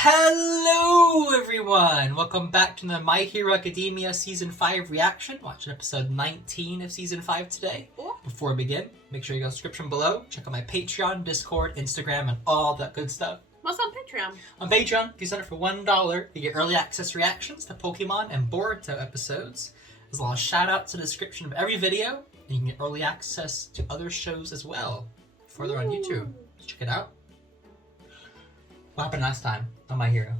Hello everyone! Welcome back to the My Hero Academia Season 5 reaction. Watching episode 19 of Season 5 today. Before we begin, make sure you go to the description below. Check out my Patreon, Discord, Instagram, and all that good stuff. What's on Patreon? On Patreon, if you sign up for $1, you get early access reactions to Pokemon and Boruto episodes, as well as shout-outs in the description of every video, and you can get early access to other shows as well, further on YouTube. Check it out. What happened last time on My Hero?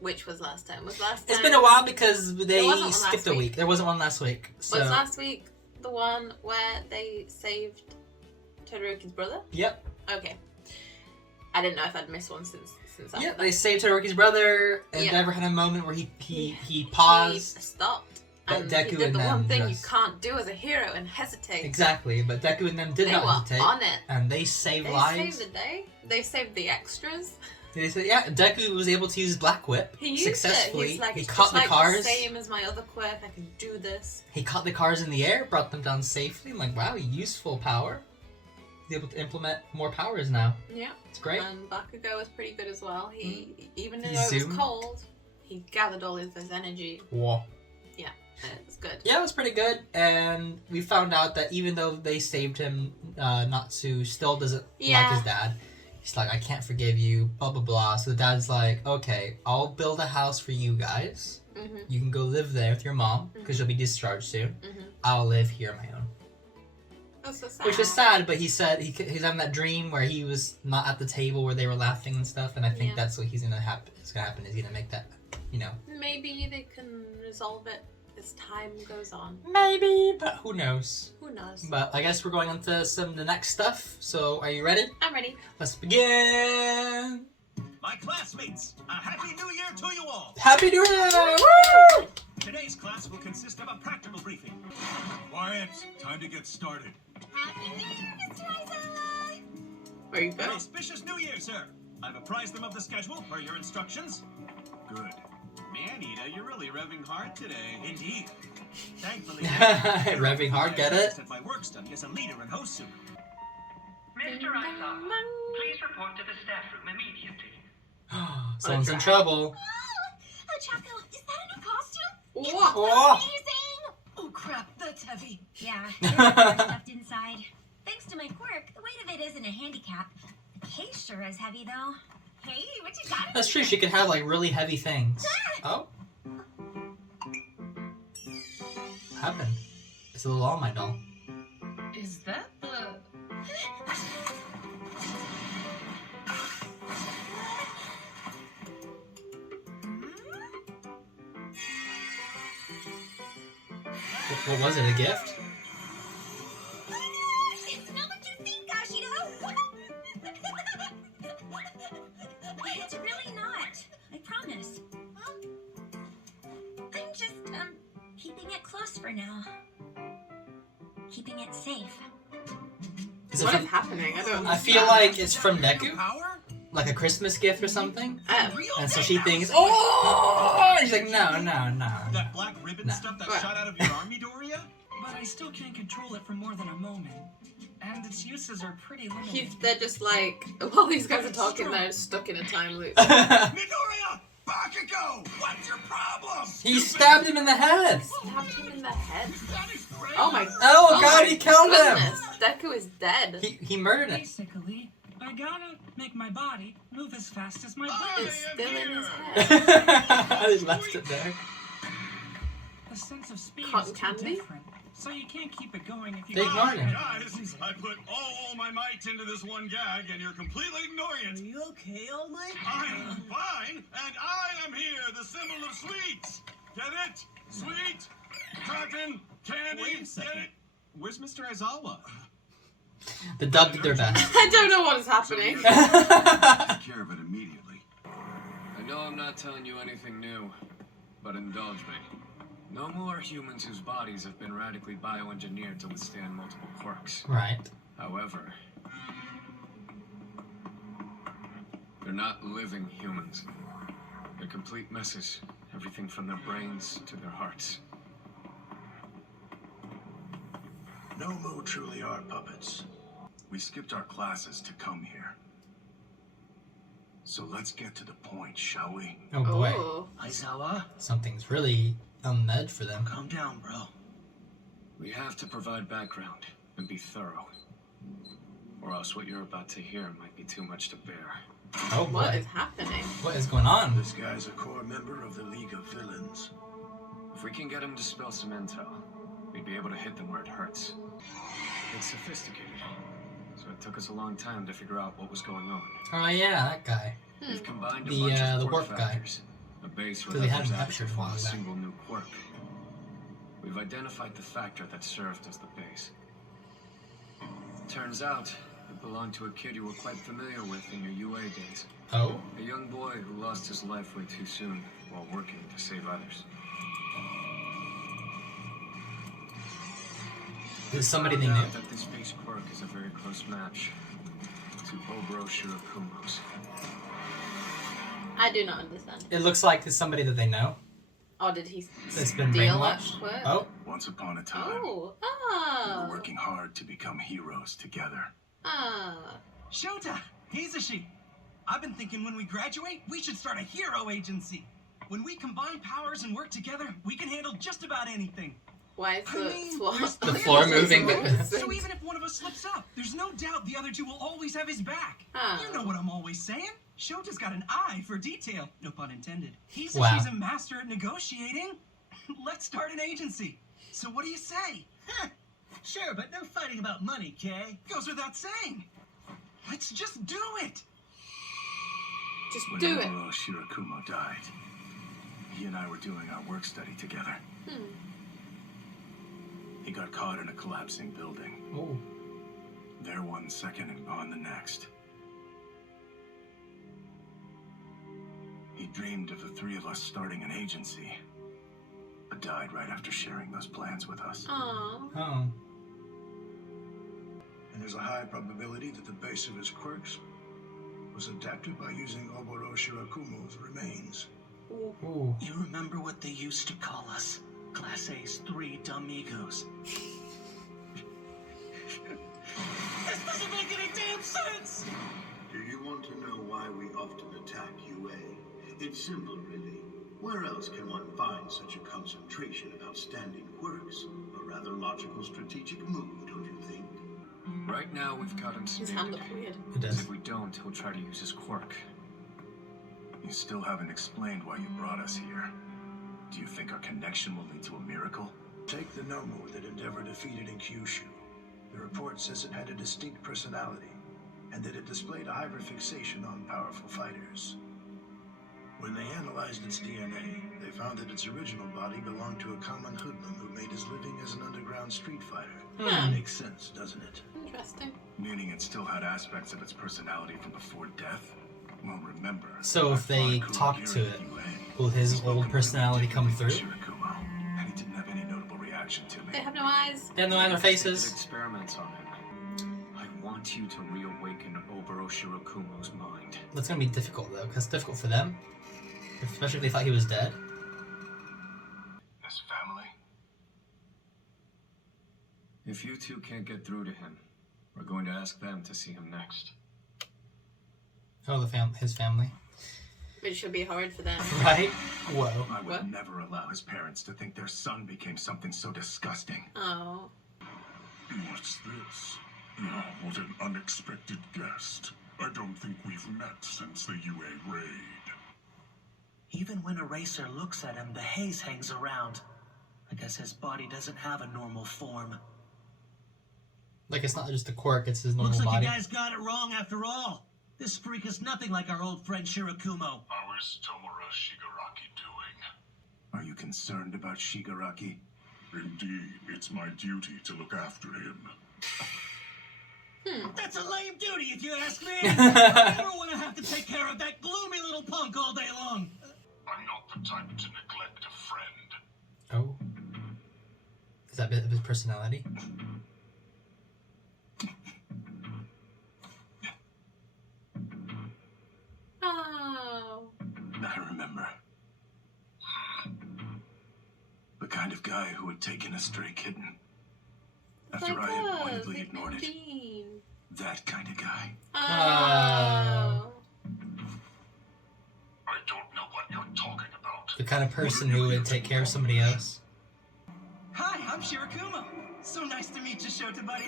Which was last time? Was last time? It's been a while because they skipped a week. week. There wasn't one last week. So. Was last week the one where they saved Todoroki's brother? Yep. Okay. I didn't know if I'd missed one since after Yeah, that. they saved Todoroki's brother, and Endeavor had a moment where he paused. He stopped. But And Deku he did and the one them thing just... you can't do as a hero and hesitate. Exactly, but Deku and them did not hesitate. on it. And they saved lives. They saved the day. They saved the extras. They said, yeah, Deku was able to use Black Whip successfully. He's like, he caught the cars. The same as my other quirk. I can do this. He caught the cars in the air, brought them down safely. I'm like, wow, useful power. He's able to implement more powers now. Yeah. It's great. And Bakugo was pretty good as well. Even though it was cold, he gathered all of his energy. Whoa. Yeah, it was good. Yeah, it was pretty good. And we found out that even though they saved him, Natsu still doesn't like his dad. He's like, I can't forgive you, blah, blah, blah. So the dad's like, okay, I'll build a house for you guys. You can go live there with your mom, because you'll be discharged soon. I'll live here on my own. That's so sad. Which was sad, but he said he's having that dream where he was not at the table where they were laughing and stuff, and I think that's what he's gonna happen. It's gonna happen. He's gonna make that, you know. Maybe they can resolve it as time goes on. Maybe, but who knows? Who knows? But I guess we're going on to the next stuff. So are you ready? I'm ready. Let's begin. My classmates, a happy new year to you all. Happy New Year! Woo! Today's class will consist of a practical briefing. Quiet, time to get started. Happy New Year, Mr. Aizawa! Where you An go? auspicious new year, sir. I've apprised them of the schedule per your instructions. Good. Man, Ida, you're really revving hard today. Indeed. Thankfully, revving hard, get it? At my work study as a leader and host soon. Mr. Aizawa, please report to the staff room immediately. Someone's in trouble. Oh, Chaco, is that a new costume? What? Oh. Amazing! Oh crap, that's heavy. Yeah, there's more stuffed inside. Thanks to my quirk, the weight of it isn't a handicap. The case sure is heavy, though. Hey, what you got? That's true. She could have like really heavy things. Oh. What happened? It's a little All Might doll. Is that the... What was it? A gift? It's not what you think, Ashido! It's really not. I promise. I'm just, keeping it close for now. Keeping it safe. Is it What from... is happening? I don't. I feel like it's from Deku. Power? Like a Christmas gift or something. Oh. And so she thinks, oh! And she's like, no. That black ribbon stuff that shot out of your army, Doria? But I still can't control it for more than a moment. And its uses are pretty limited. They're just like, while these guys are talking, they're stuck in a time loop. Midoriya! Bakugo! What's your problem? He stabbed him in the head. Stabbed him in the head. That is great. Oh my. Oh god, he killed him. Goodness. Deku is dead. He murdered him. Basically, I gotta make my body move as fast as my I brain. It's am still in his here. head. He left it there. The sense of speed Cotton is too candy? different, so you can't keep it going if you... They ignored him. Guys, I put all my might into this one gag, and you're completely ignoring it. you okay, All Might? I am fine, and I am here, the symbol of sweets. Get it? Sweet, cotton, candy. Wait a get second. it? Where's Mr. Aizawa? The dub did their best. I don't know what is happening. Take care of it immediately. I know I'm not telling you anything new, but indulge me. Nomu are humans whose bodies have been radically bioengineered to withstand multiple quirks. Right. However, they're not living humans. They're complete messes. Everything from their brains to their hearts. Nomu truly are puppets. We skipped our classes to come here. So let's get to the point, shall we? Oh boy. Oh. Aizawa, Something's really on the edge for them. calm down, bro. We have to provide background and be thorough. Or else what you're about to hear might be too much to bear. Oh boy. What is happening? What is going on? This guy's a core member of the League of Villains. If we can get him to spill some intel, we'd be able to hit them where it hurts. It's sophisticated, so it took us a long time to figure out what was going on. Oh yeah, that guy. We've combined a The, bunch of the quirk warp guy. factors, a base So they hadn't without captured from one a of that. single new quirk. We've identified the factor that served as the base. Turns out, it belonged to a kid you were quite familiar with in your UA days. Oh? A young boy who lost his life way too soon while working to save others. Is somebody they Found knew? out that this base quirk is a very close match to Oboro Shirakumo's. I do not understand. It looks like it's somebody that they know. Oh, did he That's been steal that brainwashed. quirk? Oh? Once upon a time, Oh. we were Oh. working hard to become heroes together. Ah. Shota, Heizashi. I've been thinking when we graduate, we should start a hero agency. When we combine powers and work together, we can handle just about anything. Why is I the mean, floor? there's The floor moving. So even if one of us slips up, there's no doubt the other two will always have his back. Ah. You know what I'm always saying. Shota's got an eye for detail. No pun intended. He's Wow. a master at negotiating. Let's start an agency. So what do you say? Sure, but no fighting about money, Kay. Goes without saying. Let's just do it. Just When do it. Oboro Shirakumo died, he and I were doing our work study together. He got caught in a collapsing building. Oh. There 1 second and gone the next. He dreamed of the three of us starting an agency, but died right after sharing those plans with us. Aww. Oh. And there's a high probability that the base of his quirks was adapted by using Oboro Shirakumo's remains. Ooh. You remember what they used to call us? Class A's 3 Domigos. This doesn't make any damn sense! Do you want to know why we often attack UA? It's simple, really. Where else can one find such a concentration of outstanding quirks? A rather logical strategic move, don't you think? Right now, we've got him His hand sedated. looks weird. It Because does. if we don't, he'll try to use his quirk. You still haven't explained why you brought us here. Do you think our connection will lead to a miracle? Take the Nomu that Endeavor defeated in Kyushu. The report says it had a distinct personality, and that it displayed a hyperfixation on powerful fighters. When they analyzed its DNA, they found that its original body belonged to a common hoodlum who made his living as an underground street fighter. Makes sense, doesn't it? Interesting. Meaning it still had aspects of its personality from before death? Well, remember. So if they I fought talk to Kurogiri it, at UA. will his Spoke old completely personality come differently through? from Shirakumo, and he didn't have any notable reaction to me. They have no eyes. They have no other Did faces. experiments on him. I want you to reawaken Oboro Shirakumo's mind. That's gonna be difficult though, because it's difficult for them. Especially if they thought he was dead. His family? If you two can't get through to him, we're going to ask them to see him next. Oh, his family. Which should be hard for them. Right? Whoa. I would What? never allow his parents to think their son became something so disgusting. Oh. What's this? Oh, what an unexpected guest. I don't think we've met since the UA raid. Even when Eraser looks at him, the haze hangs around. I guess his body doesn't have a normal form. Like it's not just a quirk, it's his normal Looks like body. you guys got it wrong after all. This freak is nothing like our old friend Shirakumo. How is Tomura Shigaraki doing? Are you concerned about Shigaraki? Indeed, it's my duty to look after him. That's a lame duty, if you ask me. I never want to have to take care of that gloomy little punk all day long. I'm not the type to neglect a friend. Oh. Is that a bit of his personality? Oh. I remember. The kind of guy who had taken a stray kitten. After I had pointedly ignored it, Bean. That kind of guy. Oh. I don't know what you're talking about. The kind of person who would take care of somebody else. Hi, I'm Shirakumo. So nice to meet you, SHOUTOUT buddy.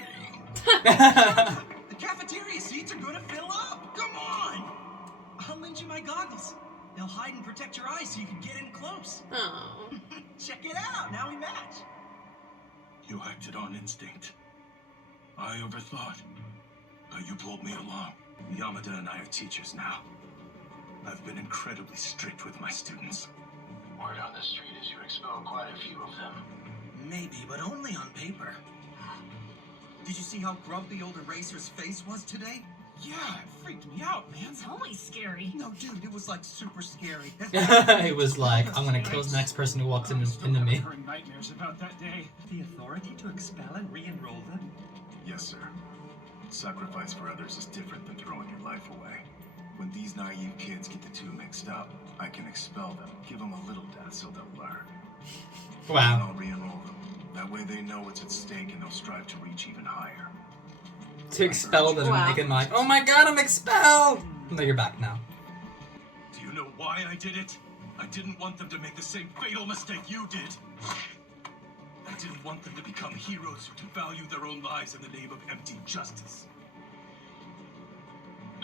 The cafeteria seats are gonna fill up. Come on! I'll lend you my goggles. They'll hide and protect your eyes so you can get in close. Oh. Check it out. Now we match. You acted on instinct. I overthought. But you pulled me along. Yamada and I are teachers now. I've been incredibly strict with my students. Word on the street is you expelled quite a few of them. Maybe, but only on paper. Did you see how grumpy old Eraser's face was today? Yeah, it freaked me out, man. It's always scary. No, dude, it was like super scary. It was like, I'm gonna kill the next person who walks into me. Recurring nightmares about that day. The authority to expel and re-enroll them? Yes, sir. Sacrifice for others is different than throwing your life away. When these naive kids get the two mixed up, I can expel them, give them a little death so they'll learn. Wow. And I'll re-enroll them. That way they know what's at stake and they'll strive to reach even higher. To expel them and Wow. make it like, oh my god, I'm expelled! No, you're back now. Do you know why I did it? I didn't want them to make the same fatal mistake you did. I didn't want them to become heroes who value their own lives in the name of empty justice.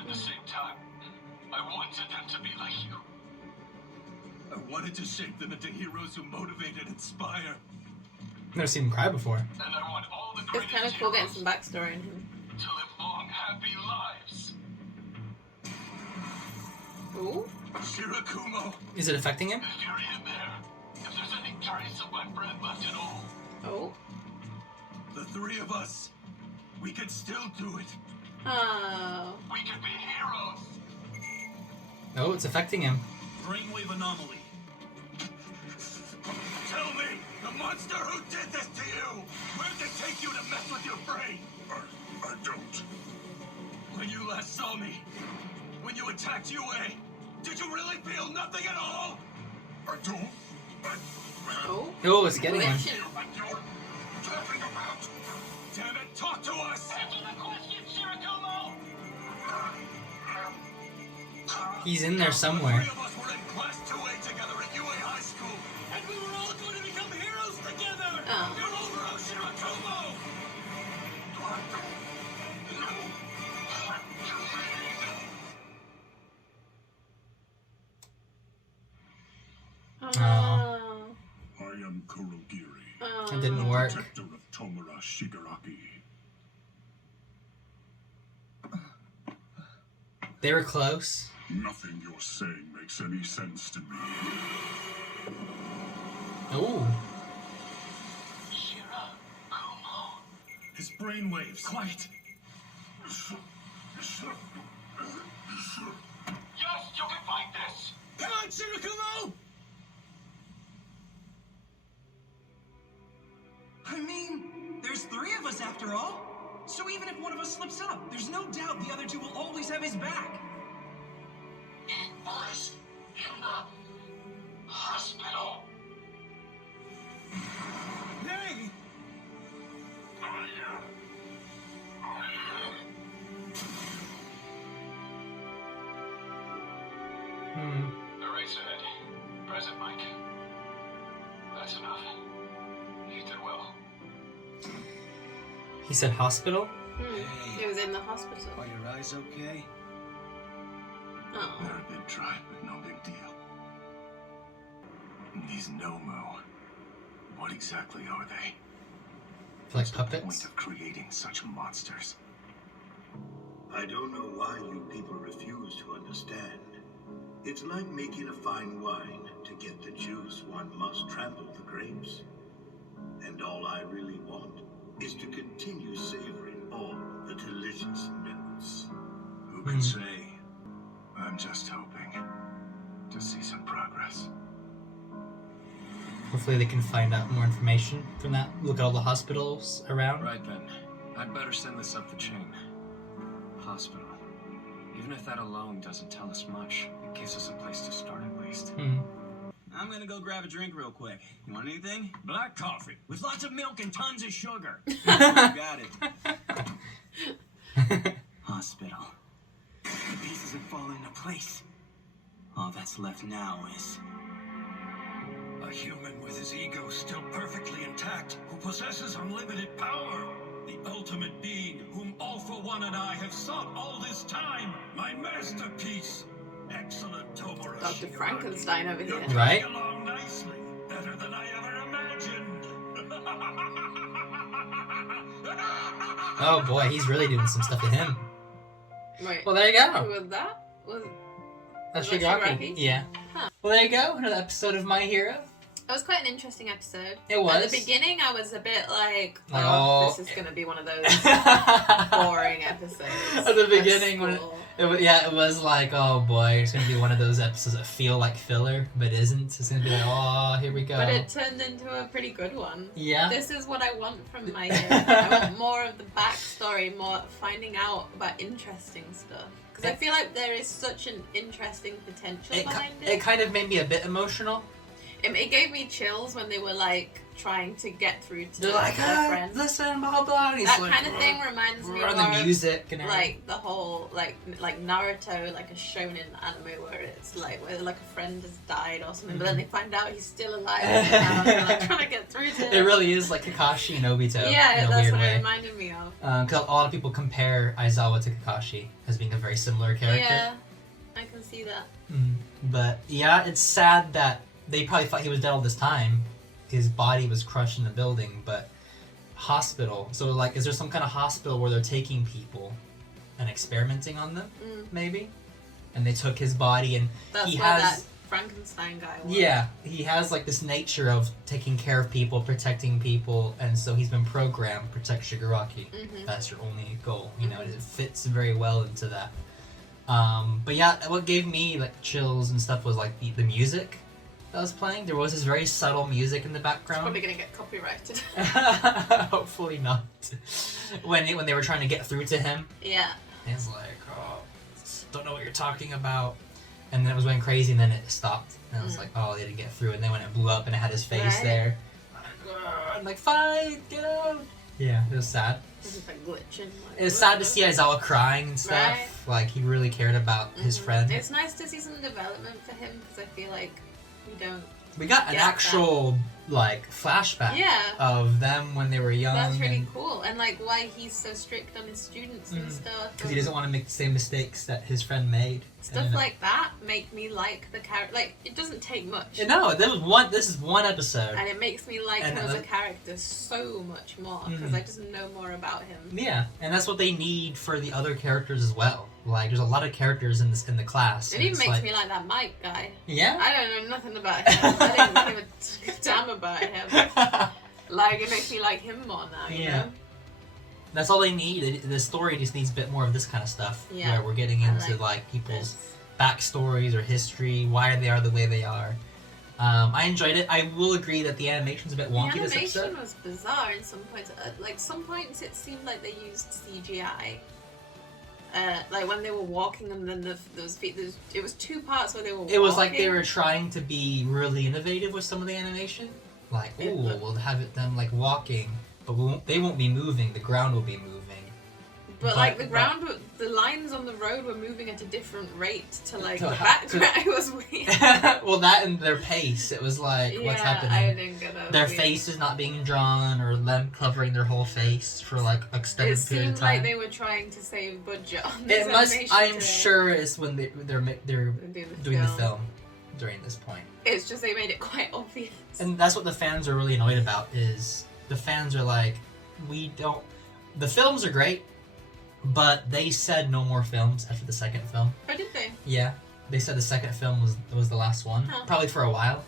At the same time, I wanted them to be like you. I wanted to shape them into heroes who motivate and inspire. Never seen him cry before. And I want all the It's greatest kind of cool getting heroes some backstory in him. to live long, happy lives. Ooh. Shirakumo, Is it affecting him? If you're in there, if there's any trace of my friend left at all, Oh. the three of us, we can still do it. Oh. we can be heroes. Oh, it's affecting him. Brainwave anomaly. Tell me, the monster who did this to you, where'd they take you to mess with your brain? I don't. When you last saw me, when you attacked UA, did you really feel nothing at all? I don't. Oh. Oh, it's getting him. Connection. What you're talking about? Damn it, talk to us! Answer the question, Shirakumo! He's in there somewhere. Three of us were in class 2A together at UA High School, and we were all going to become heroes together! Oh. You're Oboro Shirakumo! Oh. I am Kurogiri, Oh. It didn't work. protector of Tomura Shigaraki. They were close. Nothing you're saying makes any sense to me. Oh. Shirakumo. His brainwaves. Quiet. Yes, you can fight this! Come on, Shirakumo! I mean, there's three of us after all. So even if one of us slips up, there's no doubt the other two will always have his back. He was in the hospital. Hey! Eraserhead, present mic. That's enough. You did well. He said hospital? He was in the hospital. Are your eyes okay? Oh. They're a bit dry, but no big deal. These Nomu, what exactly are they? Like What's the point puppets? of creating such monsters? I don't know why you people refuse to understand. It's like making a fine wine. To get the juice, one must trample the grapes. And all I really want is to continue savoring all the delicious notes. Who can say? I'm just hoping to see some progress. Hopefully they can find out more information from that. Look at all the hospitals around. Right then. I'd better send this up the chain. Hospital. Even if that alone doesn't tell us much, it gives us a place to start at least. I'm gonna go grab a drink real quick. You want anything? Black coffee with lots of milk and tons of sugar. Got it. Hospital. The pieces have fallen into place. All that's left now is... a human with his ego still perfectly intact, who possesses unlimited power. The ultimate being whom All for One and I have sought all this time. My masterpiece. Excellent Oboro Dr. Shirakumo. Frankenstein over here. You're Right? coming along nicely. Better than I ever imagined. Oh boy, he's really doing some stuff to him. Wait. Well, there you go. Who was that? That's was that Shigaki. Shigaki? Yeah. Huh. Well, there you go. Another episode of My Hero. It was quite an interesting episode. It was. At the beginning, I was a bit like, Oh. this is going to be one of those boring episodes. At the beginning, when school. it was like, oh boy, it's going to be one of those episodes that feel like filler, but isn't. It's going to be like, oh, here we go. But it turned into a pretty good one. Yeah. This is what I want from My Hero. I want more of the backstory, more finding out about interesting stuff. Because I feel like there is such an interesting potential behind it. It kind of made me a bit emotional. It gave me chills when they were like trying to get through to They're like, their friend. listen, blah blah. And he's That like, kind of thing reminds me of more the music and of, like the whole like Naruto, like a shonen anime where it's like where like a friend has died or something, but then they find out he's still alive and now they're like trying to get through to him. It really is like Kakashi and Obito. Yeah, in a that's weird what way. it reminded me of. Because a lot of people compare Aizawa to Kakashi as being a very similar character. Yeah, I can see that. But yeah, it's sad that they probably thought he was dead all this time. His body was crushed in the building, but hospital. So like, is there some kind of hospital where they're taking people and experimenting on them, maybe? And they took his body, and That's he where has that Frankenstein guy was. yeah, he has like this nature of taking care of people, protecting people, and so he's been programmed to protect Shigaraki. That's your only goal. You know, it fits very well into that. But yeah, what gave me like chills and stuff was like the music that was playing. There was this very subtle music in the It's background. probably gonna get copyrighted. Hopefully not. When they were trying to get through to him, Yeah. he's like, oh, don't know what you're talking about. And then it was going crazy, and then it stopped. And I was like, oh, they didn't get through. And then when it blew up and it had his face Right. there, I'm like, fight, get out. Yeah, it was sad. It's just like glitching. Like, It was sad to see Aizawa crying and stuff. Right. Like, he really cared about his friend. It's nice to see some development for him because I feel like we don't. We got an get actual, like, flashback Yeah. of them when they were young. That's really cool, and like why he's so strict on his students and stuff. Because he doesn't want to make the same mistakes that his friend made. Stuff like that make me like the character. Like it doesn't take much. No, this is one episode. And it makes me like And him as a character so much more because I just know more about him. Yeah, and that's what they need for the other characters as well. Like, there's a lot of characters in the class. It even it's makes like, me like that Mike guy. Yeah? I don't know nothing about him. I didn't give a damn about him. Like, it makes me like him more now, you know? That's all they need. The story just needs a bit more of this kind of stuff. Yeah, Where we're getting into, like people's backstories or history, why they are the way they are. I enjoyed it. I will agree that the animation's a bit wonky The this animation episode. was bizarre in some points. Like, some points it seemed like they used CGI. Like when they were walking and then those feet. It was two parts where they were walking. It was like they were trying to be really innovative with some of the animation. Like, It ooh, looked- we'll have them like walking, but they won't be moving. The ground will be moving. But like the the lines on the road were moving at a different rate to like To the ha- background. It was weird. Well, that and their pace. It was like, what's happening? I didn't get that. Their weird. face is not being drawn, or them covering their whole face for like extended It period seemed of time. like they were trying to save budget on this It must. animation I'm today. sure it's when they're doing the film during this point. It's just they made it quite obvious. And that's what the fans are really annoyed about. Is the fans are like, we don't. The films are great, but they said no more films after the second film. Or did they? Yeah, they said the second film was the last one, probably for a while.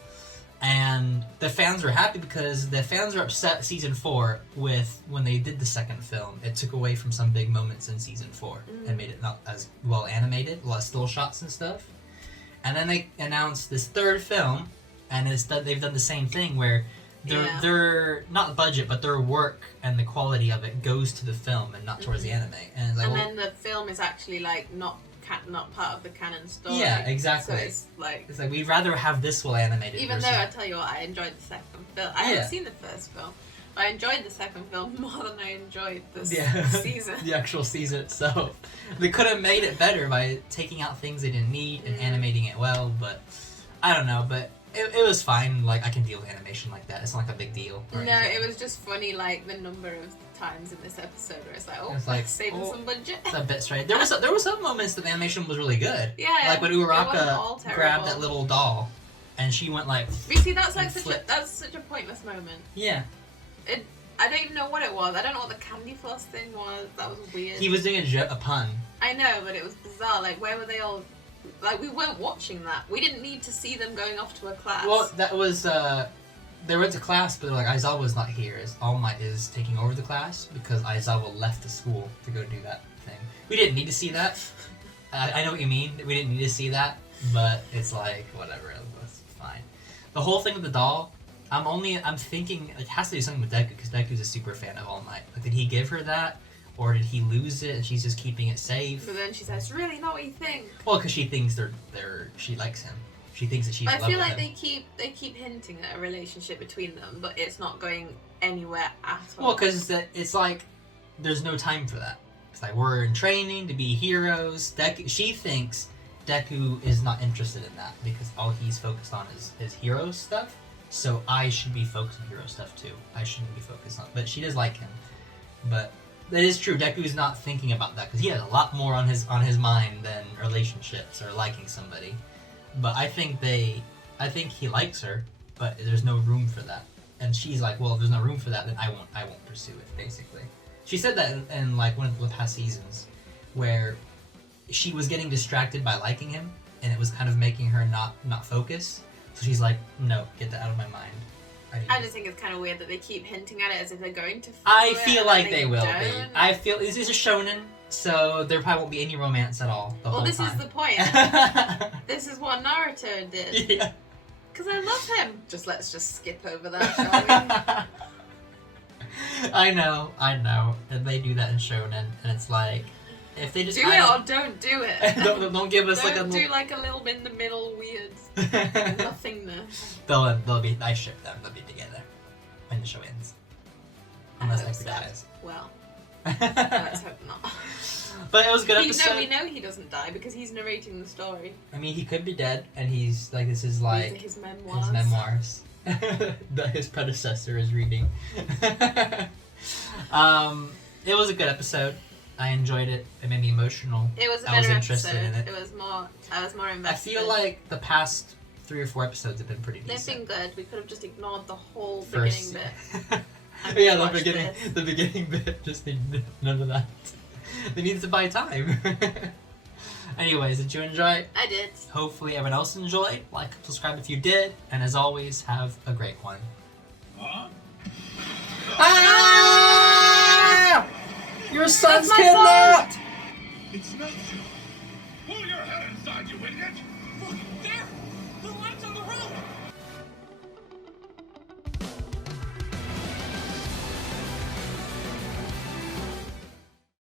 And the fans were happy because the fans are upset season 4 with when they did the second film. It took away from some big moments in season 4 and made it not as well animated, a lot of still shots and stuff. And then they announced this third film, and they've done the same thing where their not budget, but their work and the quality of it goes to the film and not towards the anime. And, it's like, then the film is actually like not part of the canon story. yeah, exactly. So it's like we'd rather have this well animated. even versus though I tell you what, I enjoyed the second film. I haven't seen the first film. I enjoyed the second film more than I enjoyed this season. The actual season itself. They could have made it better by taking out things they didn't need and animating it well, but I don't know, but it was fine. Like, I can deal with animation like that. It's not like a big deal. No, it was just funny, like, the number of times in this episode where it's like, oh, it's like, saving some budget. It's a bit straight. There were some moments that the animation was really good. Yeah. Like when Uraraka grabbed that little doll, and she went like. You see, that's like such a pointless moment. Yeah. I don't even know what it was. I don't know what the candy floss thing was. That was weird. He was doing a pun. I know, but it was bizarre. Like, where were they all? Like, we weren't watching that. We didn't need to see them going off to a class. Well, that was, they went to class, but like, Aizawa's not here. All Might is taking over the class because Aizawa left the school to go do that thing. We didn't need to see that. I know what you mean. We didn't need to see that, but it's like, whatever, it was fine. The whole thing with the doll, I'm thinking, it has to do something with Deku, because Deku's a super fan of All Might. Like, did he give her that? Or did he lose it and she's just keeping it safe? But then she says, really not what you think. Well, because she thinks she likes him. She thinks that she's in love with him. I feel like they keep hinting at a relationship between them, but it's not going anywhere at all. Well, because it's like, there's no time for that. It's like, we're in training to be heroes. She thinks Deku is not interested in that because all he's focused on is hero stuff. So I should be focused on hero stuff too. I shouldn't be focused on, but she does like him. But that is true. Deku's not thinking about that because he has a lot more on his mind than relationships or liking somebody. But I think he likes her, but there's no room for that. And she's like, well, if there's no room for that, then I won't pursue it. Basically, she said that in like one of the past seasons, where she was getting distracted by liking him, and it was kind of making her not focus. So she's like, no, get that out of my mind. I just think it's kind of weird that they keep hinting at it as if they're going to. I feel like they will be. I feel this is a shonen, so there probably won't be any romance at all. Well, this is the point. This is what Naruto did. Yeah. Because I love him. Let's just skip over that, shall we? I know, and they do that in shonen, and it's like, if they just do it or don't do it. don't give us don't do like a little bit in the middle weird nothingness. They'll be. I ship them. They'll be together when the show ends, unless Deku dies. Well, let's hope not. But it was a good episode. We know he doesn't die because he's narrating the story. I mean, he could be dead, and he's like, this is like his memoirs. That his predecessor is reading. It was a good episode. I enjoyed it. It made me emotional. It was a better episode. I was more invested. I feel like the past 3 or 4 episodes have been pretty decent. They've been good. We could have just ignored the whole beginning bit. Yeah, the beginning bit just needed none of that. They needed to buy time. Anyways, did you enjoy? I did. Hopefully everyone else enjoyed. Like, subscribe if you did. And as always, have a great one. Huh? Ah! Your son's kidnapped! It's not true. Pull your head inside, you idiot!